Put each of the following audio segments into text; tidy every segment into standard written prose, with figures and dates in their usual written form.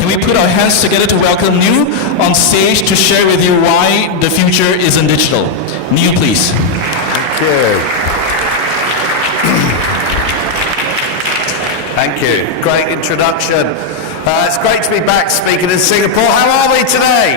Can we put our hands together to welcome Neal on stage to share with you why the future isn't digital? Neal, please. Thank you. Thank you. Great introduction. It's great to be back speaking in Singapore. How are we today?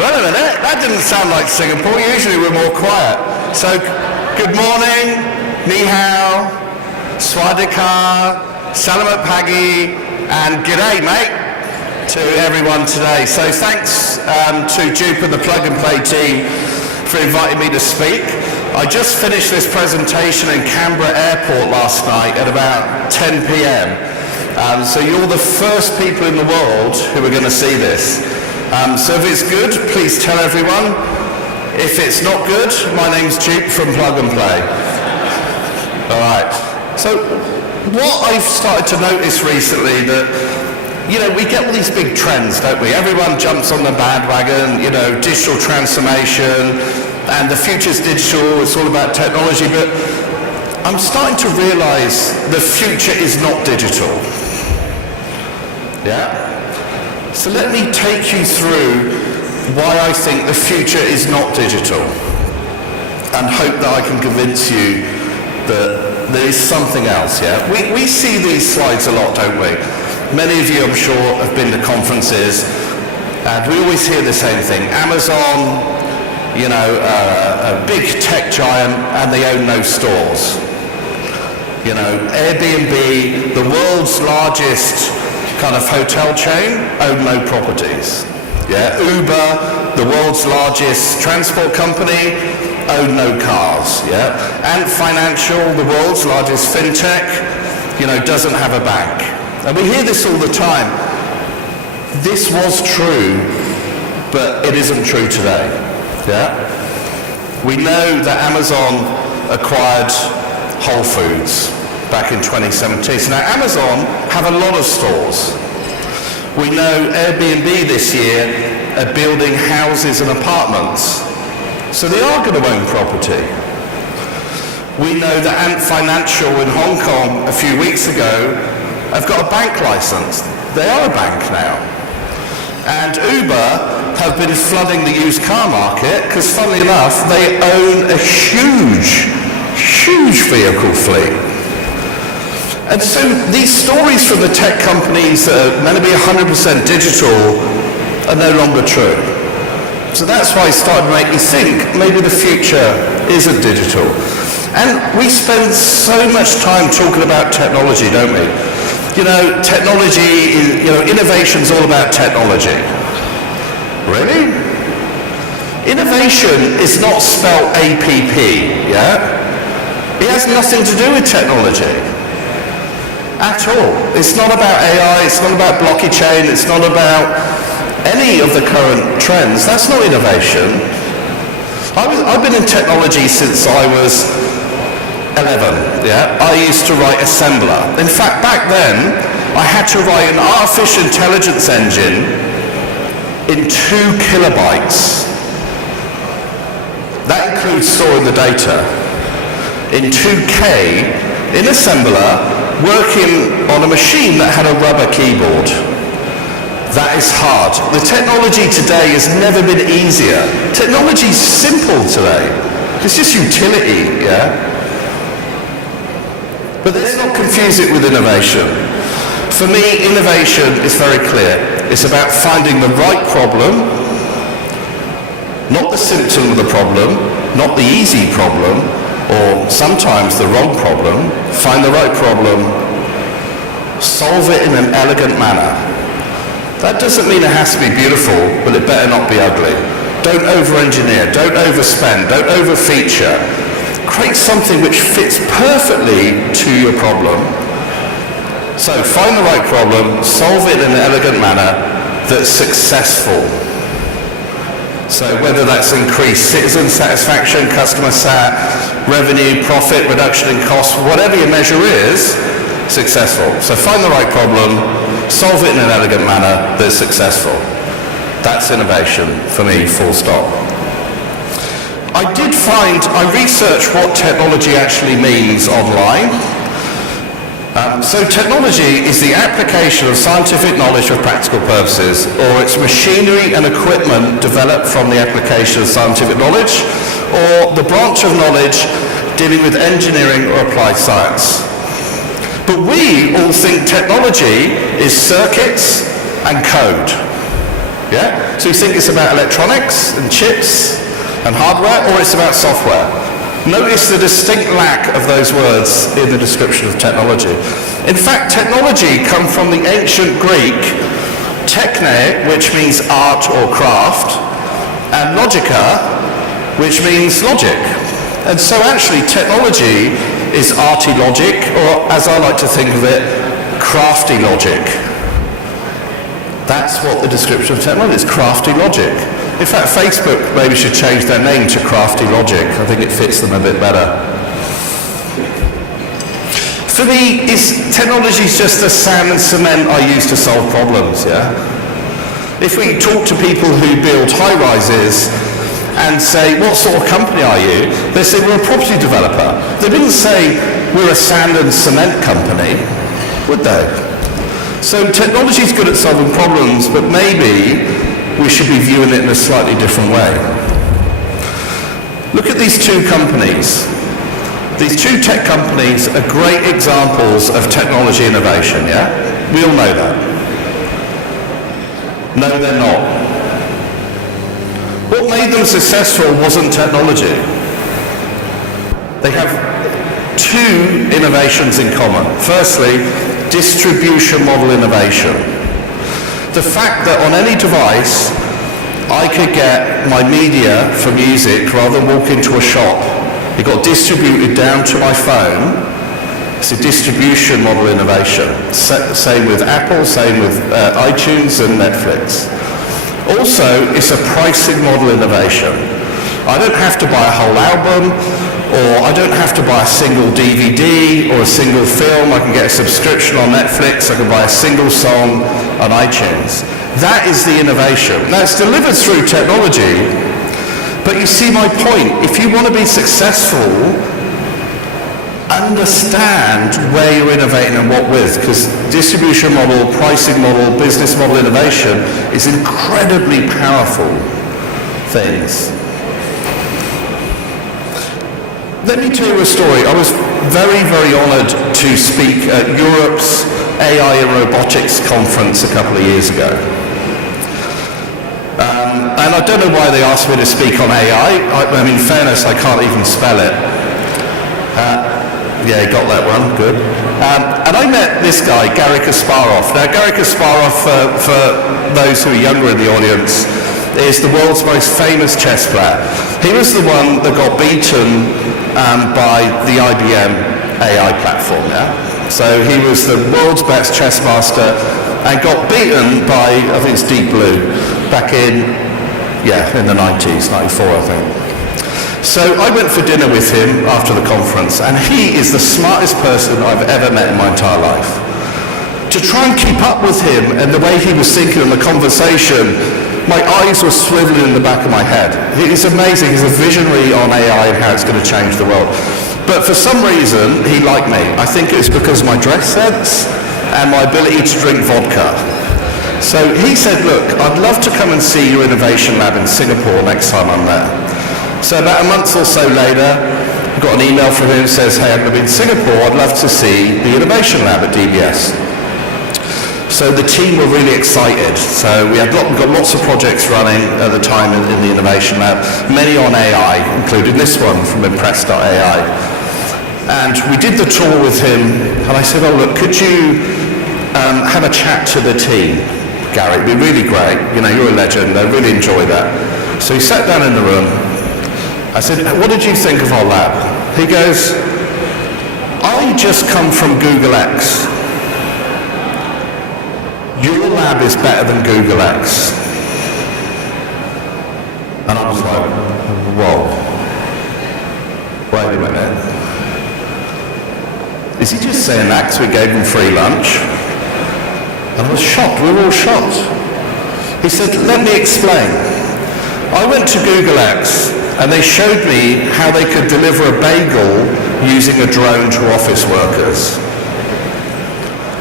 Wait a minute, that didn't sound like Singapore. Usually we're more quiet. So, good morning, Neal, Swadika, Salamat Pagi, and g'day, mate, to everyone today. So thanks to Dupe and the Plug and Play team for inviting me to speak. I just finished this presentation in Canberra Airport last night at about 10 p.m. So you're the first people in the world who are going to see this. So if it's good, please tell everyone. If it's not good, my name's Dupe from Plug and Play. All right. So what I've started to notice recently that, we get all these big trends, don't we? Everyone jumps on the bandwagon, digital transformation, and the future's digital, it's all about technology, but I'm starting to realize the future is not digital. Yeah? So let me take you through why I think the future is not digital, and hope that I can convince you that there is something else, yeah? We see these slides a lot, don't we? Many of you, I'm sure, have been to conferences, and we always hear the same thing. Amazon, a big tech giant, and they own no stores. Airbnb, the world's largest kind of hotel chain, own no properties. Yeah, Uber, the world's largest transport company, own no cars. Yeah, Ant Financial, the world's largest fintech, doesn't have a bank. And we hear this all the time. This was true, but it isn't true today. Yeah, we know that Amazon acquired Whole Foods back in 2017. So now Amazon have a lot of stores. We know Airbnb this year are building houses and apartments. So they are going to own property. We know that Ant Financial in Hong Kong a few weeks ago have got a bank license. They are a bank now. And Uber have been flooding the used car market because, funnily enough, they own a huge vehicle fleet. And so these stories from the tech companies that are meant to be 100% digital are no longer true. So that's why it started to make me think maybe the future isn't digital. And we spend so much time talking about technology, don't we? Technology is, innovation's all about technology. Really? Innovation is not spelled APP, yeah? It has nothing to do with technology at all. It's not about AI, it's not about blockchain, it's not about any of the current trends. That's not innovation. I've been in technology since I was 11, yeah? I used to write assembler. In fact, back then, I had to write an artificial intelligence engine in 2 kilobytes. That includes storing the data in 2K in assembler, working on a machine that had a rubber keyboard. That is hard. The technology today has never been easier. Technology's simple today. It's just utility, yeah? But let's not confuse it with innovation. For me, innovation is very clear. It's about finding the right problem, not the symptom of the problem, not the easy problem, or sometimes the wrong problem. Find the right problem, solve it in an elegant manner. That doesn't mean it has to be beautiful, but it better not be ugly. Don't over-engineer, don't overspend, don't over-feature. Create something which fits perfectly to your problem. So find the right problem, solve it in an elegant manner that's successful. So whether that's increased citizen satisfaction, customer sat, revenue, profit, reduction in cost, whatever your measure is, successful. So find the right problem, solve it in an elegant manner that's successful. That's innovation for me, full stop. I researched what technology actually means online. So technology is the application of scientific knowledge for practical purposes, or it's machinery and equipment developed from the application of scientific knowledge, or the branch of knowledge dealing with engineering or applied science. But we all think technology is circuits and code. Yeah? So you think it's about electronics and chips and hardware, or it's about software. Notice the distinct lack of those words in the description of technology. In fact, technology comes from the ancient Greek techne, which means art or craft, and logica, which means logic. And so actually technology is arty logic, or as I like to think of it, crafty logic. That's what the description of technology is, crafty logic. In fact, Facebook maybe should change their name to Crafty Logic. I think it fits them a bit better. For me, technology is just the sand and cement I use to solve problems, yeah? If we talk to people who build high-rises and say, what sort of company are you? They say, we're a property developer. They didn't say, we're a sand and cement company, would they? So technology is good at solving problems, but maybe we should be viewing it in a slightly different way. Look at these two companies. These two tech companies are great examples of technology innovation, yeah? We all know that. No, they're not. What made them successful wasn't technology. They have two innovations in common. Firstly, distribution model innovation. The fact that on any device I could get my media for music rather than walk into a shop. It got distributed down to my phone. It's a distribution model innovation. Same with Apple, same with iTunes and Netflix. Also, it's a pricing model innovation. I don't have to buy a whole album, or I don't have to buy a single DVD or a single film. I can get a subscription on Netflix. I can buy a single song on iTunes. That is the innovation. Now, it's delivered through technology, but you see my point. If you want to be successful, understand where you're innovating and what with, because distribution model, pricing model, business model innovation is incredibly powerful things. Let me tell you a story. I was very, very honored to speak at Europe's AI and Robotics conference a couple of years ago. And I don't know why they asked me to speak on AI. I mean, in fairness, I can't even spell it. Yeah, got that one, good. And I met this guy, Garry Kasparov. Now, Garry Kasparov, for those who are younger in the audience, is the world's most famous chess player. He was the one that got beaten by the IBM AI platform, yeah? So he was the world's best chess master and got beaten by, I think it's Deep Blue, back in the 90s, 94 I think. So I went for dinner with him after the conference, and he is the smartest person I've ever met in my entire life. To try and keep up with him and the way he was thinking in the conversation, my eyes were swiveling in the back of my head. It's amazing. He's a visionary on AI and how it's going to change the world. But for some reason, he liked me. I think it's because of my dress sense and my ability to drink vodka. So he said, look, I'd love to come and see your innovation lab in Singapore next time I'm there. So about a month or so later, I got an email from him that says, hey, I'm going to be in Singapore. I'd love to see the innovation lab at DBS. So the team were really excited. So we got lots of projects running at the time in the innovation lab, many on AI, including this one from Impress.ai. And we did the tour with him, and I said, oh look, could you have a chat to the team, Garry? It'd be really great. You know, you're a legend. They'd really enjoy that. So he sat down in the room. I said, what did you think of our lab? He goes, I just come from Google X. Your lab is better than Google X. And I was like, whoa. Wait a minute. Is he just saying that because we gave him free lunch? And I was shocked. We were all shocked. He said, let me explain. I went to Google X and they showed me how they could deliver a bagel using a drone to office workers.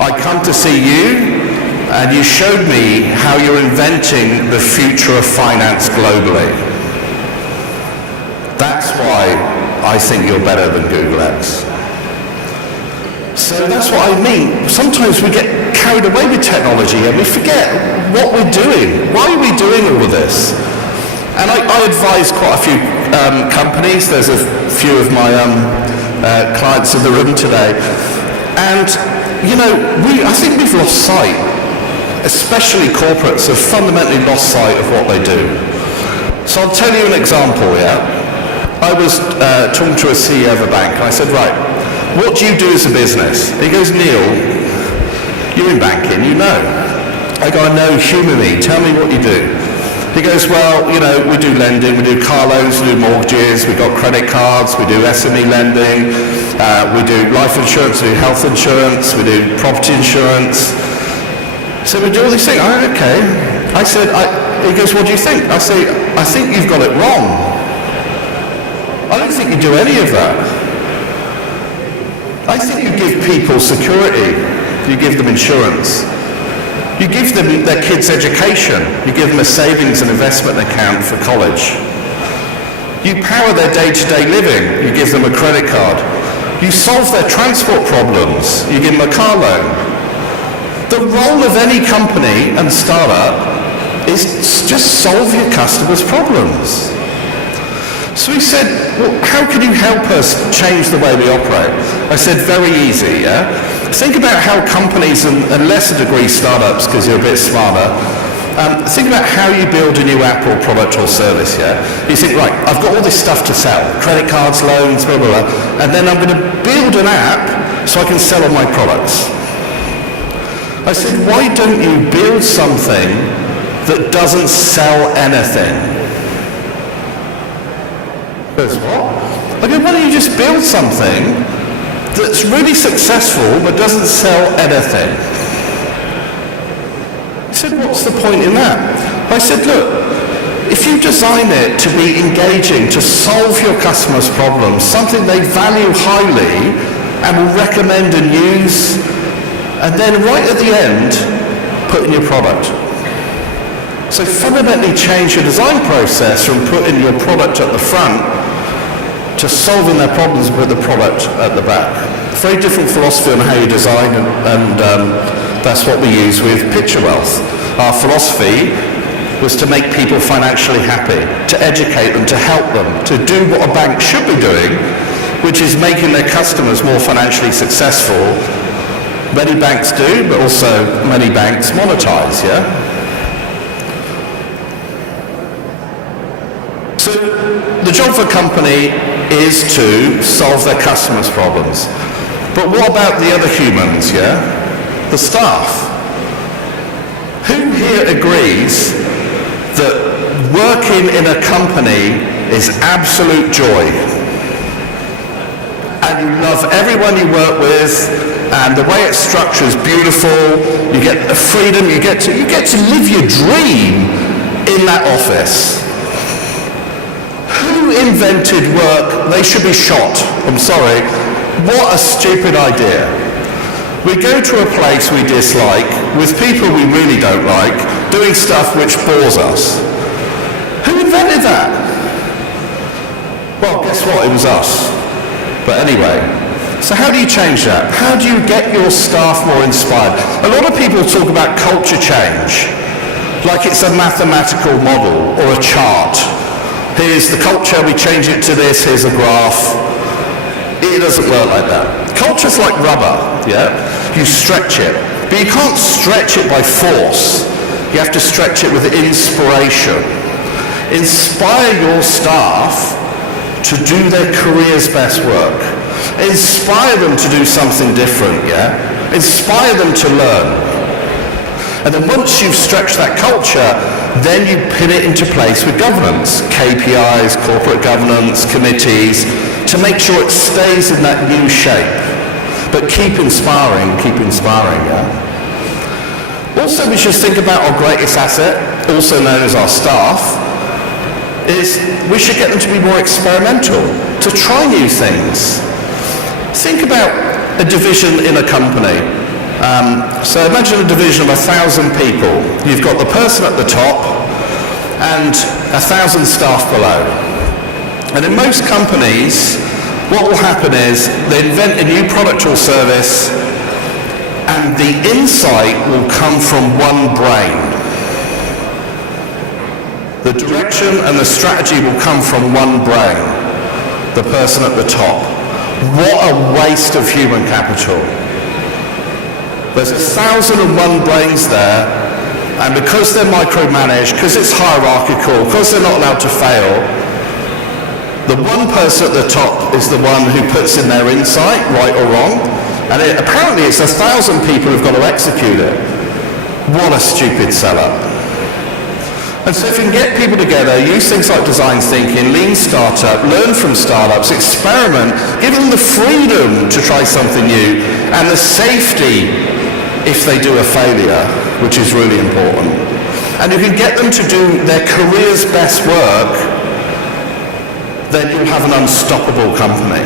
I come to see you, and you showed me how you're inventing the future of finance globally. That's why I think you're better than Google X. So that's what I mean. Sometimes we get carried away with technology and we forget what we're doing. Why are we doing all of this? And I advise quite a few companies. There's a few of my clients in the room today. And, you know, I think we've lost sight, especially corporates have fundamentally lost sight of what they do. So I'll tell you an example, yeah? I was talking to a CEO of a bank, and I said, right, what do you do as a business? He goes, Neal, you're in banking, you know. I go, I know, humour me, tell me what you do. He goes, well, you know, we do lending, we do car loans, we do mortgages, we've got credit cards, we do SME lending, we do life insurance, we do health insurance, we do property insurance. So we do all these things. Okay. I said, he goes, what do you think? I say, I think you've got it wrong. I don't think you do any of that. I think you give people security. You give them insurance. You give them their kids' education. You give them a savings and investment account for college. You power their day-to-day living. You give them a credit card. You solve their transport problems. You give them a car loan. The role of any company and startup is just solve your customers' problems. So he said, well, how can you help us change the way we operate? I said, very easy, yeah? Think about how companies, and lesser degree startups, because you're a bit smarter, think about how you build a new app or product or service, yeah? You think, right, I've got all this stuff to sell, credit cards, loans, blah, blah, blah, and then I'm going to build an app so I can sell all my products. I said, why don't you build something that doesn't sell anything? He goes, what? I go, why don't you just build something that's really successful but doesn't sell anything? He said, what's the point in that? I said, look, if you design it to be engaging, to solve your customers' problems, something they value highly and will recommend and use, and then right at the end, put in your product. So fundamentally change your design process from putting your product at the front to solving their problems with the product at the back. Very different philosophy on how you design, and that's what we use with Picture Wealth. Our philosophy was to make people financially happy, to educate them, to help them, to do what a bank should be doing, which is making their customers more financially successful. Many banks do, but also many banks monetize, yeah? So the job of a company is to solve their customers' problems. But what about the other humans, yeah? The staff. Who here agrees that working in a company is absolute joy? And you love everyone you work with, and the way it's structured is beautiful, you get the freedom, you get to live your dream in that office. Who invented work? They should be shot. I'm sorry. What a stupid idea. We go to a place we dislike, with people we really don't like, doing stuff which bores us. Who invented that? Well, guess what? It was us. But anyway, so how do you change that? How do you get your staff more inspired? A lot of people talk about culture change, like it's a mathematical model or a chart. Here's the culture, we change it to this, here's a graph. It doesn't work like that. Culture's like rubber, yeah? You stretch it, but you can't stretch it by force. You have to stretch it with inspiration. Inspire your staff to do their career's best work. Inspire them to do something different, yeah? Inspire them to learn. And then once you've stretched that culture, then you pin it into place with governance, KPIs, corporate governance, committees, to make sure it stays in that new shape. But keep inspiring, yeah? Also, we should think about our greatest asset, also known as our staff, is we should get them to be more experimental, to try new things. Think about a division in a company. So imagine a division of 1,000 people. You've got the person at the top and 1,000 staff below. And in most companies, what will happen is they invent a new product or service and the insight will come from one brain. The direction and the strategy will come from one brain, the person at the top. What a waste of human capital. There's 1,001 brains there, and because they're micromanaged, because it's hierarchical, because they're not allowed to fail, the one person at the top is the one who puts in their insight, right or wrong, and apparently it's 1,000 people who've got to execute it. What a stupid setup. And so if you can get people together, use things like design thinking, lean startup, learn from startups, experiment, give them the freedom to try something new, and the safety if they do a failure, which is really important. And you can get them to do their career's best work, then you'll have an unstoppable company.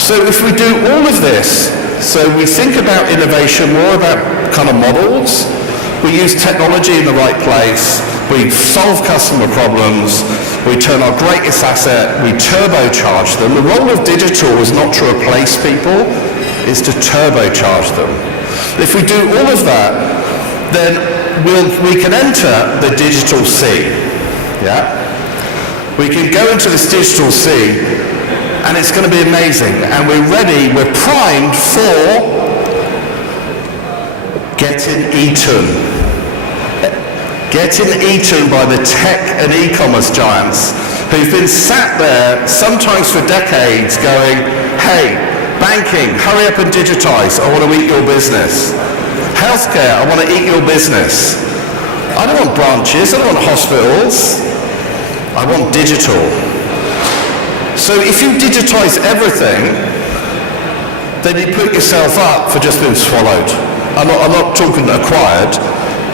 So if we do all of this, so we think about innovation more about kind of models, we use technology in the right place, we solve customer problems, we turn our greatest asset, we turbocharge them. The role of digital is not to replace people, it's to turbocharge them. If we do all of that, then we can enter the digital sea. Yeah? We can go into this digital sea and it's going to be amazing. And we're ready, we're primed for getting eaten. Getting eaten by the tech and e-commerce giants who've been sat there, sometimes for decades, going, hey, banking, hurry up and digitize, I want to eat your business. Healthcare, I want to eat your business. I don't want branches, I don't want hospitals, I want digital. So if you digitize everything, then you put yourself up for just being swallowed. I'm not talking acquired.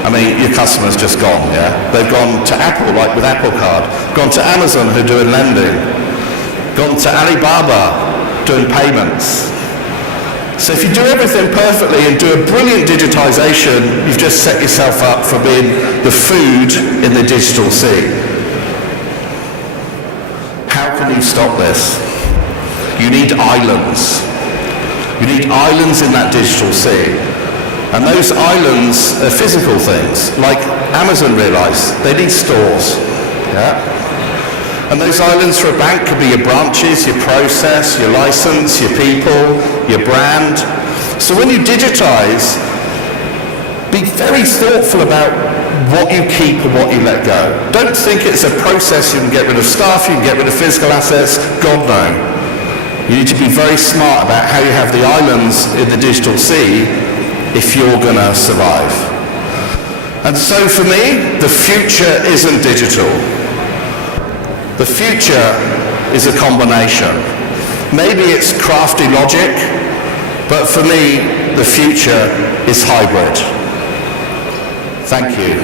I mean, your customer's just gone, yeah? They've gone to Apple, like with Apple Card, gone to Amazon, who are doing lending, gone to Alibaba, doing payments. So if you do everything perfectly and do a brilliant digitization, you've just set yourself up for being the food in the digital sea. How can you stop this? You need islands. You need islands in that digital sea. And those islands are physical things, like Amazon realized. They need stores. Yeah? And those islands for a bank could be your branches, your process, your license, your people, your brand. So when you digitize, be very thoughtful about what you keep and what you let go. Don't think it's a process you can get rid of staff, you can get rid of physical assets. God, no. You need to be very smart about how you have the islands in the digital sea if you're going to survive. And so for me, the future isn't digital. The future is a combination. Maybe it's crafty logic, but for me, the future is hybrid. Thank you.